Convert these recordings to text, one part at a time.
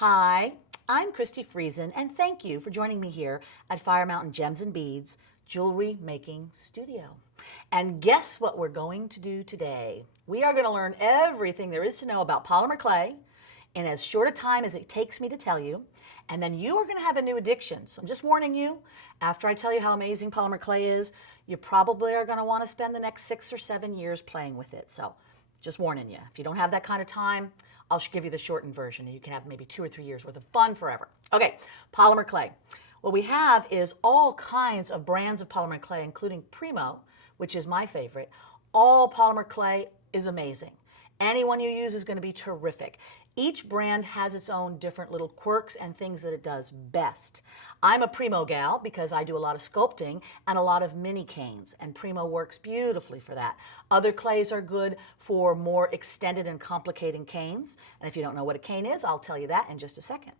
Hi, I'm Christi Friesen, and thank you for joining me here at Fire Mountain Gems and Beads Jewelry Making Studio. And guess what we're going to do today? We are going to learn everything there is to know about polymer clay in as short a time as it takes me to tell you. And then you are going to have a new addiction. So I'm just warning you, after I tell you how amazing polymer clay is, you probably are going to want to spend the next 6 or 7 years playing with it. So just warning you, if you don't have that kind of time, I'll give you the shortened version and you can have maybe 2 or 3 years worth of fun forever. Okay, polymer clay. What we have is all kinds of brands of polymer clay, including Premo, which is my favorite. All polymer clay is amazing. Anyone you use is going to be terrific. Each brand has its own different little quirks and things that it does best. I'm a Premo gal because I do a lot of sculpting and a lot of mini canes, and Premo works beautifully for that. Other clays are good for more extended and complicated canes, and if you don't know what a cane is, I'll tell you that in just a second.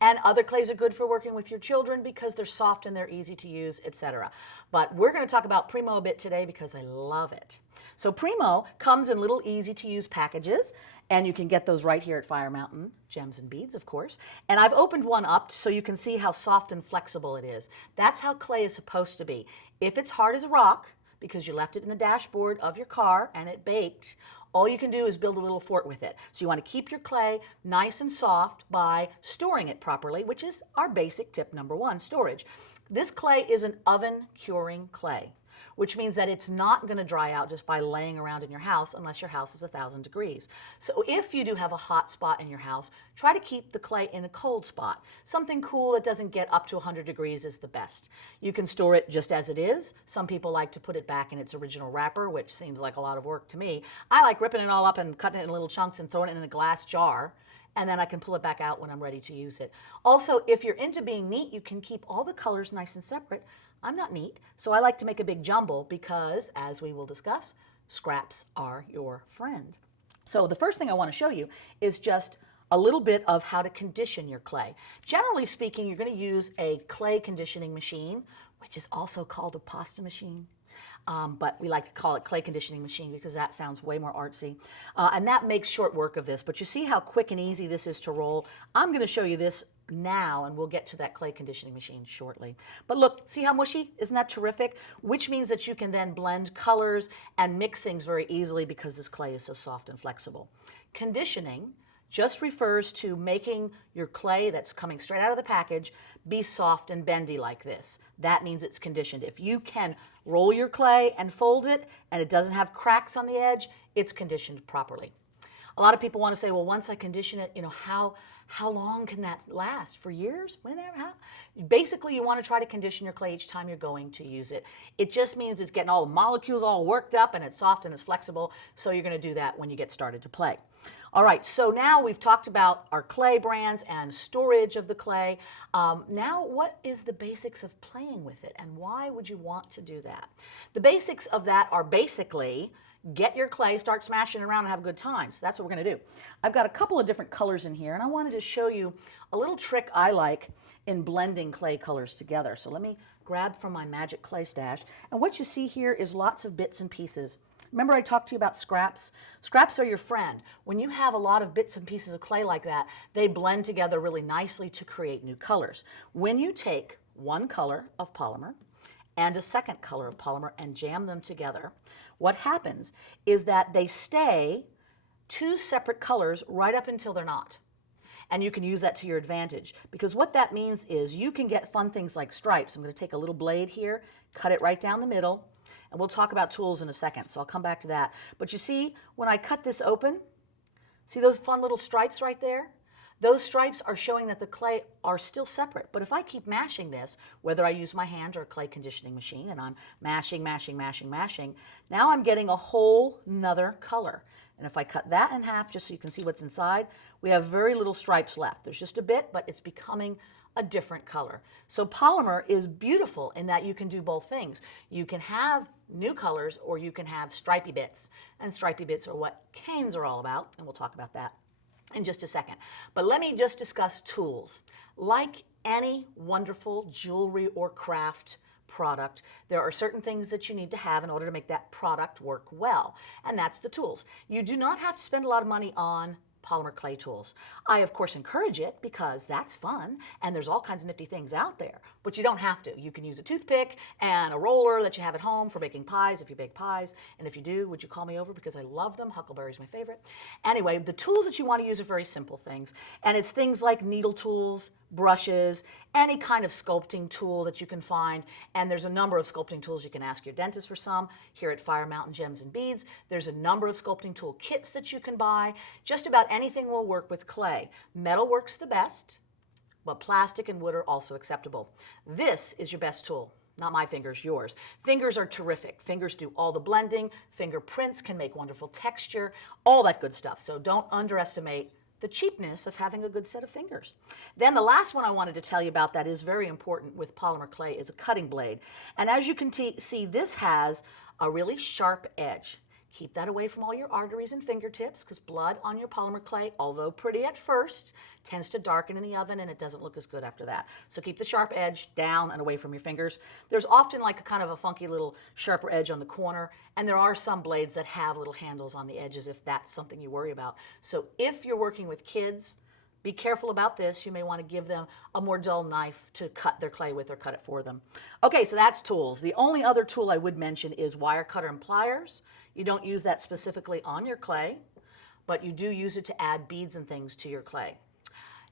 And other clays are good for working with your children because they're soft and they're easy to use, etc. But we're going to talk about Premo a bit today because I love it. So Premo comes in little easy to use packages, and you can get those right here at Fire Mountain Gems and Beads, of course. And I've opened one up so you can see how soft and flexible it is. That's how clay is supposed to be. If it's hard as a rock, because you left it in the dashboard of your car and it baked, all you can do is build a little fort with it. So you want to keep your clay nice and soft by storing it properly, which is our basic tip number 1, storage. This clay is an oven curing clay, which means that it's not going to dry out just by laying around in your house unless your house is 1,000 degrees. So if you do have a hot spot in your house, try to keep the clay in a cold spot. Something cool that doesn't get up to 100 degrees is the best. You can store it just as it is. Some people like to put it back in its original wrapper, which seems like a lot of work to me. I like ripping it all up and cutting it in little chunks and throwing it in a glass jar, and then I can pull it back out when I'm ready to use it. Also, if you're into being neat, you can keep all the colors nice and separate. I'm not neat, so I like to make a big jumble because, as we will discuss, scraps are your friend. So the first thing I want to show you is just a little bit of how to condition your clay. Generally speaking, you're going to use a clay conditioning machine, which is also called a pasta machine. But we like to call it clay conditioning machine because that sounds way more artsy. And that makes short work of this. But you see how quick and easy this is to roll? I'm going to show you this now, and we'll get to that clay conditioning machine shortly. But look, see how mushy? Isn't that terrific? Which means that you can then blend colors and mix things very easily because this clay is so soft and flexible. Conditioning just refers to making your clay that's coming straight out of the package be soft and bendy like this. That means it's conditioned. If you can roll your clay and fold it and it doesn't have cracks on the edge, it's conditioned properly. A lot of people want to say, well, once I condition it, how long can that last? For years? Whenever? How? Basically, you want to try to condition your clay each time you're going to use it. It just means it's getting all the molecules all worked up and it's soft and it's flexible, so you're going to do that when you get started to play. All right, so now we've talked about our clay brands and storage of the clay. Now, what is the basics of playing with it, and why would you want to do that? The basics of that are basically get your clay, start smashing around, and have a good time. So that's what we're going to do. I've got a couple of different colors in here, and I wanted to show you a little trick I like in blending clay colors together. So let me grab from my magic clay stash. And what you see here is lots of bits and pieces. Remember I talked to you about scraps? Scraps are your friend. When you have a lot of bits and pieces of clay like that, they blend together really nicely to create new colors. When you take one color of polymer and a second color of polymer and jam them together, what happens is that they stay 2 separate colors right up until they're not. And you can use that to your advantage, because what that means is you can get fun things like stripes. I'm going to take a little blade here, cut it right down the middle, and we'll talk about tools in a second, so I'll come back to that. But you see, when I cut this open, see those fun little stripes right there? Those stripes are showing that the clay are still separate. But if I keep mashing this, whether I use my hand or a clay conditioning machine, and I'm mashing, mashing, mashing, mashing, now I'm getting a whole nother color. And if I cut that in half, just so you can see what's inside, we have very little stripes left. There's just a bit, but it's becoming a different color. So polymer is beautiful in that you can do both things. You can have new colors or you can have stripy bits. And stripy bits are what canes are all about, and we'll talk about that in just a second. But let me just discuss tools. Like any wonderful jewelry or craft product, there are certain things that you need to have in order to make that product work well, and that's the tools. You do not have to spend a lot of money on polymer clay tools. I, of course, encourage it because that's fun and there's all kinds of nifty things out there, but you don't have to. You can use a toothpick and a roller that you have at home for baking pies if you bake pies, and if you do, would you call me over because I love them. Huckleberry's my favorite. Anyway, the tools that you want to use are very simple things, and it's things like needle tools, brushes, any kind of sculpting tool that you can find, and there's a number of sculpting tools. You can ask your dentist for some. Here at Fire Mountain Gems and Beads, there's a number of sculpting tool kits that you can buy. Just about anything will work with clay. Metal works the best, but plastic and wood are also acceptable. This is your best tool. Not my fingers, yours. Fingers are terrific. Fingers do all the blending. Fingerprints can make wonderful texture, all that good stuff. So don't underestimate the cheapness of having a good set of fingers. Then the last one I wanted to tell you about that is very important with polymer clay is a cutting blade. And as you can see, this has a really sharp edge. Keep that away from all your arteries and fingertips because blood on your polymer clay, although pretty at first, tends to darken in the oven and it doesn't look as good after that. So keep the sharp edge down and away from your fingers. There's often like a kind of a funky little sharper edge on the corner, and there are some blades that have little handles on the edges if that's something you worry about. So if you're working with kids, be careful about this. You may want to give them a more dull knife to cut their clay with or cut it for them. Okay, so that's tools. The only other tool I would mention is wire cutter and pliers. You don't use that specifically on your clay, but you do use it to add beads and things to your clay.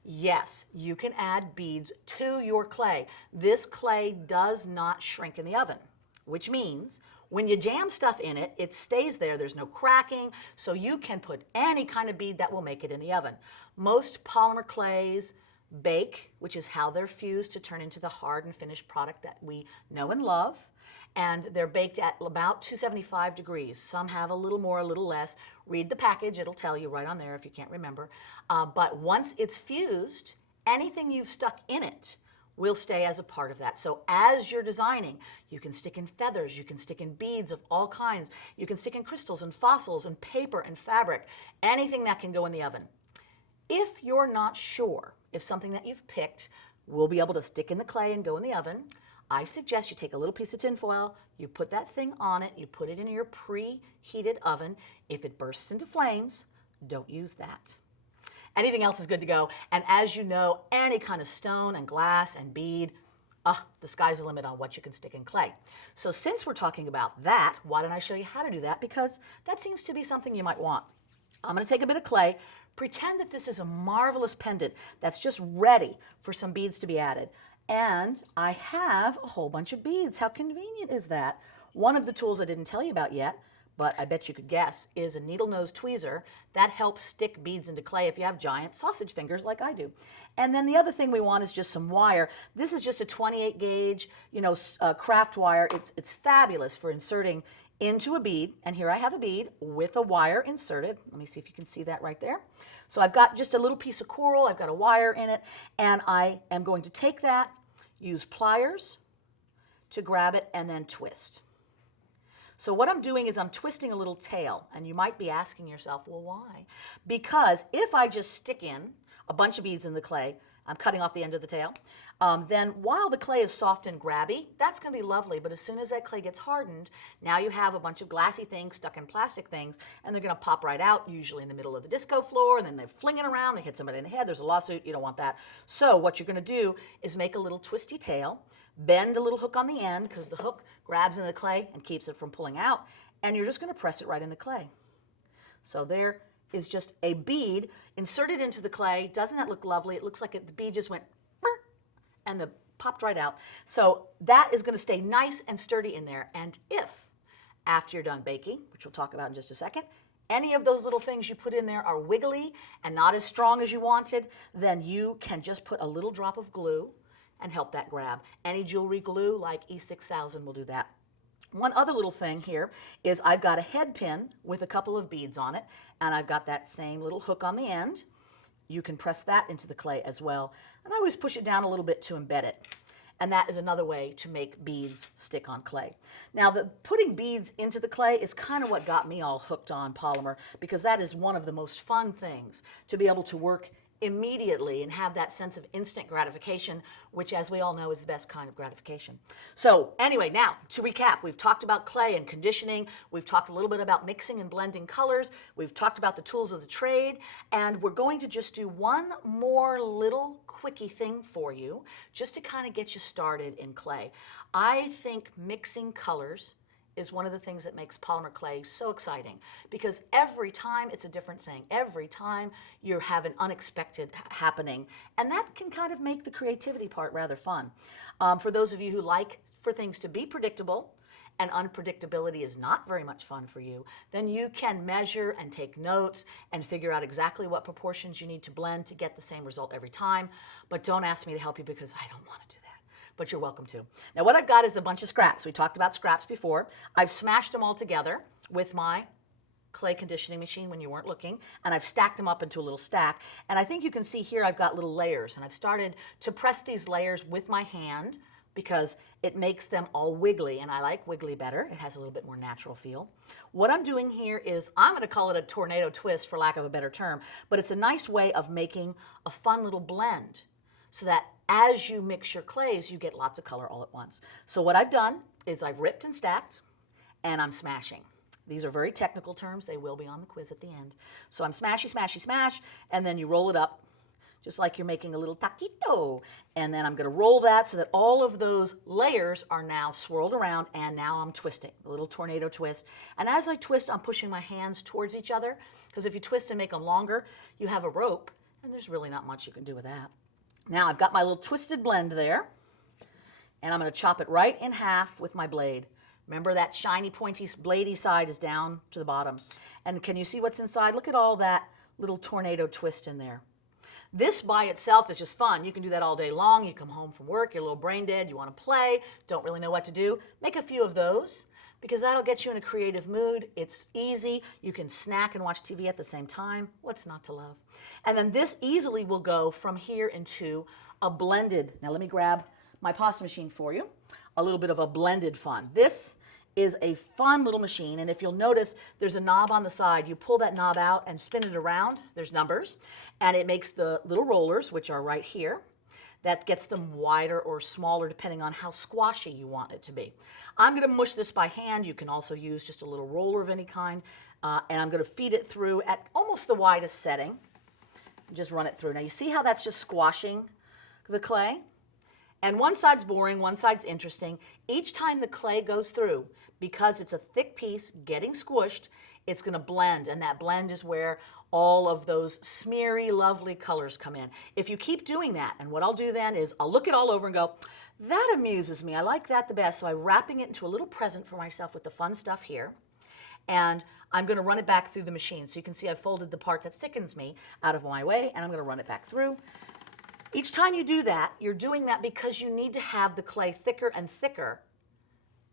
Yes, you can add beads to your clay. This clay does not shrink in the oven, which means when you jam stuff in it, it stays there. There's no cracking, so you can put any kind of bead that will make it in the oven. Most polymer clays bake, which is how they're fused to turn into the hard and finished product that we know and love. And they're baked at about 275 degrees. Some have a little more, a little less. Read the package, it'll tell you right on there if you can't remember. But once it's fused, anything you've stuck in it will stay as a part of that. So as you're designing, you can stick in feathers, you can stick in beads of all kinds, you can stick in crystals and fossils and paper and fabric, anything that can go in the oven. If you're not sure if something that you've picked will be able to stick in the clay and go in the oven, I suggest you take a little piece of tin foil, you put that thing on it, you put it in your preheated oven. If it bursts into flames, don't use that. Anything else is good to go. And as you know, any kind of stone and glass and bead, the sky's the limit on what you can stick in clay. So since we're talking about that, why don't I show you how to do that? Because that seems to be something you might want. I'm going to take a bit of clay, pretend that this is a marvelous pendant that's just ready for some beads to be added. And I have a whole bunch of beads. How convenient is that? One of the tools I didn't tell you about yet, but I bet you could guess, is a needle nose tweezer that helps stick beads into clay if you have giant sausage fingers like I do. And then the other thing we want is just some wire. This is just a 28 gauge, craft wire. It's fabulous for inserting into a bead. And here I have a bead with a wire inserted. Let me see if you can see that right there. So I've got just a little piece of coral, I've got a wire in it, and I am going to take that, use pliers to grab it, and then twist. So what I'm doing is I'm twisting a little tail, and you might be asking yourself, well, why? Because if I just stick in a bunch of beads in the clay, I'm cutting off the end of the tail, then while the clay is soft and grabby, that's going to be lovely, but as soon as that clay gets hardened, now you have a bunch of glassy things stuck in plastic things, and they're going to pop right out, usually in the middle of the disco floor, and then they're flinging around, they hit somebody in the head, there's a lawsuit, you don't want that. So what you're going to do is make a little twisty tail, bend a little hook on the end, because the hook grabs in the clay and keeps it from pulling out, and you're just going to press it right in the clay. So there is just a bead inserted into the clay. Doesn't that look lovely? It looks like the bead just went and the popped right out. So that is going to stay nice and sturdy in there. And if, after you're done baking, which we'll talk about in just a second, any of those little things you put in there are wiggly and not as strong as you wanted, then you can just put a little drop of glue and help that grab. Any jewelry glue like E6000 will do that. One other little thing here is I've got a head pin with a couple of beads on it, and I've got that same little hook on the end. You can press that into the clay as well. And I always push it down a little bit to embed it. And that is another way to make beads stick on clay. Now, putting beads into the clay is kind of what got me all hooked on polymer, because that is one of the most fun things, to be able to work immediately and have that sense of instant gratification, which, as we all know, is the best kind of gratification. So anyway, now to recap, we've talked about clay and conditioning. We've talked a little bit about mixing and blending colors. We've talked about the tools of the trade, and we're going to just do one more little quickie thing for you just to kind of get you started in clay. I think mixing colors is one of the things that makes polymer clay so exciting, because every time it's a different thing. Every time you have an unexpected happening, and that can kind of make the creativity part rather fun. For those of you who like for things to be predictable, and unpredictability is not very much fun for you, then you can measure and take notes and figure out exactly what proportions you need to blend to get the same result every time. But don't ask me to help you, because I don't want to do that. But you're welcome to. Now what I've got is a bunch of scraps. We talked about scraps before. I've smashed them all together with my clay conditioning machine when you weren't looking, and I've stacked them up into a little stack. And I think you can see here I've got little layers, and I've started to press these layers with my hand because it makes them all wiggly, and I like wiggly better. It has a little bit more natural feel. What I'm doing here is, I'm going to call it a tornado twist for lack of a better term, but it's a nice way of making a fun little blend, so that as you mix your clays, you get lots of color all at once. So what I've done is I've ripped and stacked, and I'm smashing. These are very technical terms. They will be on the quiz at the end. So I'm smashy, smashy, smash, and then you roll it up just like you're making a little taquito. And then I'm going to roll that so that all of those layers are now swirled around, and now I'm twisting, a little tornado twist. And as I twist, I'm pushing my hands towards each other, because if you twist and make them longer, you have a rope, and there's really not much you can do with that. Now I've got my little twisted blend there, and I'm going to chop it right in half with my blade. Remember, that shiny, pointy, bladey side is down to the bottom. And can you see what's inside? Look at all that little tornado twist in there. This by itself is just fun. You can do that all day long. You come home from work, you're a little brain dead, you want to play, don't really know what to do. Make a few of those, because that'll get you in a creative mood. It's easy. You can snack and watch TV at the same time. What's not to love? And then this easily will go from here into a blended. Now let me grab my pasta machine for you. A little bit of a blended fun. This is a fun little machine, and if you'll notice, there's a knob on the side. You pull that knob out and spin it around. There's numbers, and it makes the little rollers, which are right here. That gets them wider or smaller depending on how squashy you want it to be. I'm going to mush this by hand. You can also use just a little roller of any kind, and I'm going to feed it through at almost the widest setting. Just run it through. Now you see how that's just squashing the clay? And one side's boring, one side's interesting. Each time the clay goes through, because it's a thick piece getting squished, it's going to blend, and that blend is where all of those smeary, lovely colors come in. If you keep doing that, and what I'll do then is I'll look it all over and go, that amuses me, I like that the best, so I'm wrapping it into a little present for myself with the fun stuff here, and I'm going to run it back through the machine. So you can see I've folded the part that sickens me out of my way, and I'm going to run it back through. Each time you do that, you're doing that because you need to have the clay thicker and thicker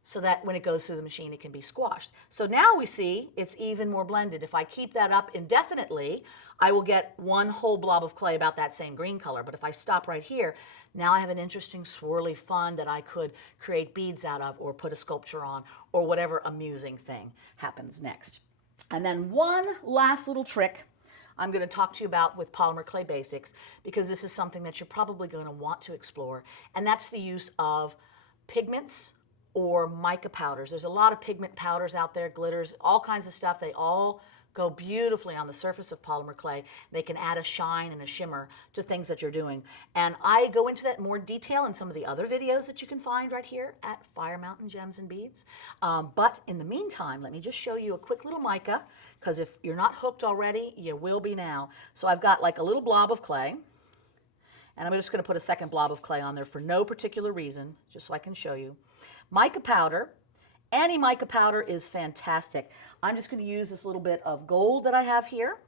so that when it goes through the machine, it can be squashed. So now we see it's even more blended. If I keep that up indefinitely, I will get one whole blob of clay about that same green color. But if I stop right here, now I have an interesting swirly fun that I could create beads out of, or put a sculpture on, or whatever amusing thing happens next. And then one last little trick I'm going to talk to you about with Polymer Clay Basics, because this is something that you're probably going to want to explore, and that's the use of pigments or mica powders. There's a lot of pigment powders out there, glitters, all kinds of stuff. They all go beautifully on the surface of polymer clay. They can add a shine and a shimmer to things that you're doing. And I go into that in more detail in some of the other videos that you can find right here at Fire Mountain Gems and Beads. But in the meantime, let me just show you a quick little mica, because if you're not hooked already, you will be now. So I've got like a little blob of clay, and I'm just going to put a second blob of clay on there for no particular reason, just so I can show you. Mica powder. Any mica powder is fantastic. I'm just going to use this little bit of gold that I have here,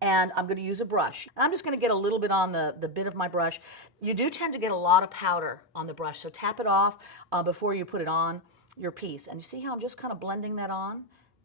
and I'm going to use a brush. And I'm just going to get a little bit on the bit of my brush. You do tend to get a lot of powder on the brush, so tap it off before you put it on your piece. And you see how I'm just kind of blending that on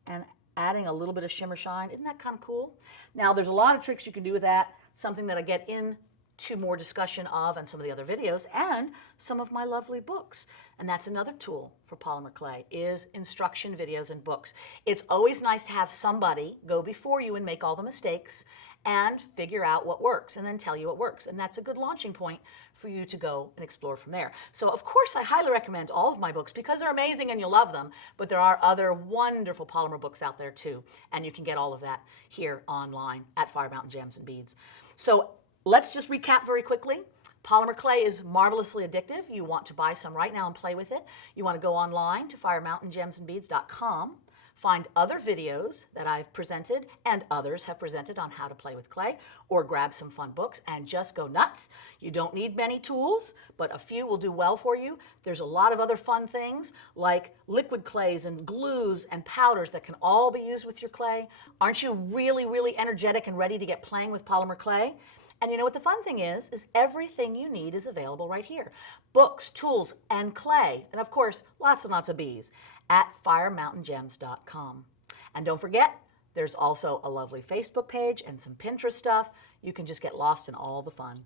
and adding a little bit of shimmer shine. Isn't that kind of cool? Now, there's a lot of tricks you can do with that, something that I get into more discussion of in some of the other videos and some of my lovely books. And that's another tool for polymer clay, is instruction videos and books. It's always nice to have somebody go before you and make all the mistakes and figure out what works and then tell you what works. And that's a good launching point for you to go and explore from there. So of course I highly recommend all of my books because they're amazing and you'll love them, but there are other wonderful polymer books out there too, and you can get all of that here online at Fire Mountain Gems and Beads. So let's just recap very quickly. Polymer clay is marvelously addictive. You want to buy some right now and play with it. You want to go online to firemountaingemsandbeads.com, find other videos that I've presented and others have presented on how to play with clay, or grab some fun books and just go nuts. You don't need many tools, but a few will do well for you. There's a lot of other fun things like liquid clays and glues and powders that can all be used with your clay. Aren't you really, really energetic and ready to get playing with polymer clay? And you know what the fun thing is everything you need is available right here. Books, tools, and clay, and of course, lots and lots of bees at firemountaingems.com. And don't forget, there's also a lovely Facebook page and some Pinterest stuff. You can just get lost in all the fun.